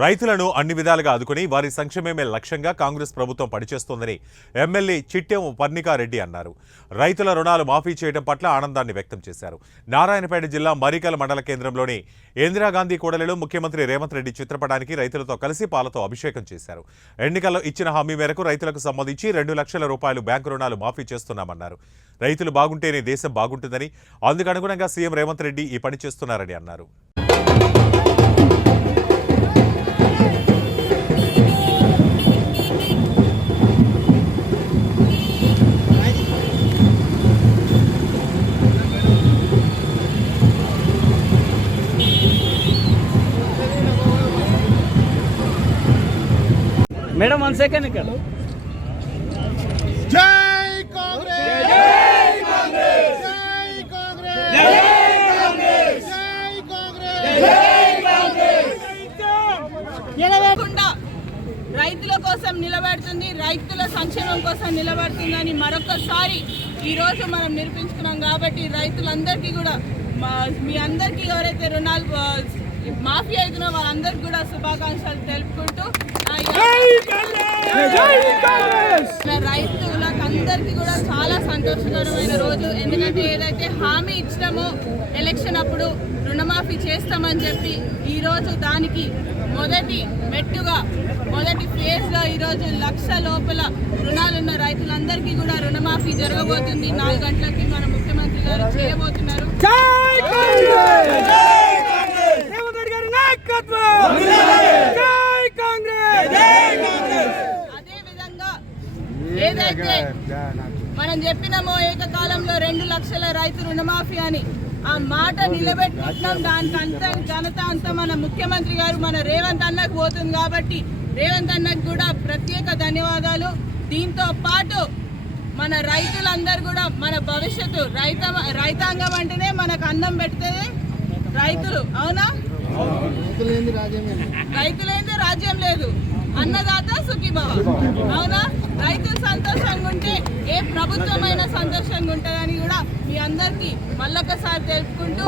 రైతులను అన్ని విధాలుగా ఆదుకుని వారి సంక్షేమమే లక్ష్యంగా కాంగ్రెస్ ప్రభుత్వం పనిచేస్తోందని ఎమ్మెల్యే చిట్టెం పర్ణికారెడ్డి అన్నారు. రైతుల రుణాలు మాఫీ చేయడం పట్ల ఆనందాన్ని వ్యక్తం చేశారు. నారాయణపేట జిల్లా మరికల్ మండల కేంద్రంలోని ఇందిరాగాంధీ కూడలిలో ముఖ్యమంత్రి రేవంత్ రెడ్డి చిత్రపటానికి రైతులతో కలిసి పాలతో అభిషేకం చేశారు. ఎన్నికల్లో ఇచ్చిన హామీ మేరకు రైతులకు సంబంధించి రెండు లక్షల రూపాయలు బ్యాంకు రుణాలు మాఫీ చేస్తున్నామన్నారు. రైతులు బాగుంటేనే దేశం బాగుంటుందని అందుకనుగుణంగా సీఎం రేవంత్ రెడ్డి ఈ పని చేస్తున్నారని అన్నారు. మేడం వన్ సెకండ్ ఇక్కడ. జై కాంగ్రెస్! జై కాంగ్రెస్! జై కాంగ్రెస్! జై కాంగ్రెస్! జై కాంగ్రెస్! నిలబడకుండా రైతుల కోసం నిలబడుతుంది రైతుల సంక్షేమం కోసం నిలబడుతుందని మరొకసారి ఈ రోజు మనం నిరూపించుకున్నాం కాబట్టి రైతులందరికీ కూడా మా- మీ అందరికీ ఎవరైతే రుణాలు ఆ, మాఫీ అవుతున్నా వాళ్ళందరికీ కూడా శుభాకాంక్షలు తెలుపుకుంటూ ఆ, మన రైతులకు అందరికీ కూడా చాలా సంతోషకరమైన రోజు. ఎందుకంటే ఏదైతే హామీ ఇచ్చినామో ఎలక్షన్ అప్పుడు రుణమాఫీ చేస్తామని చెప్పి ఈ రోజు దానికి మొదటి మెట్టుగా మొదటి ఫేజ్లో ఈ రోజు లక్ష లోపల రుణాలున్న రైతులందరికీ కూడా రుణమాఫీ జరగబోతుంది. నాలుగు గంటలకి మన ముఖ్యమంత్రి గారు చేయబోతున్నారు రేవంత్ రెడ్డి గారి నాయకత్వం జై కాంగ్రెస్! అదే విధంగా ఏదైతే మనం చెప్పినామో ఏకకాలంలో రెండు లక్షల రైతు రుణమాఫీ అని ఆ మాట నిలబెట్టుకుంటున్నాం దానికి అంత ఘనత అంతా మన ముఖ్యమంత్రి గారు మన రేవంత్ అన్నకు పోతుంది కాబట్టి రేవంత్ అన్నకు కూడా ప్రత్యేక ధన్యవాదాలు. దీంతో పాటు మన రైతులందరూ కూడా మన భవిష్యత్తు రైత రైతాంగం అంటేనే మనకు అన్నం పెడితే రైతులు అవునా? రైతులైతే రాజ్యం లేదు. అన్నదాత సుఖీభవ. అవునా? రైతులు సంతోషంగా ఉంటే ఏ ప్రభుత్వమైనా సంతోషంగా ఉంటుందని కూడా మీ అందరికీ మళ్ళొకసారి తెలుపుకుంటూ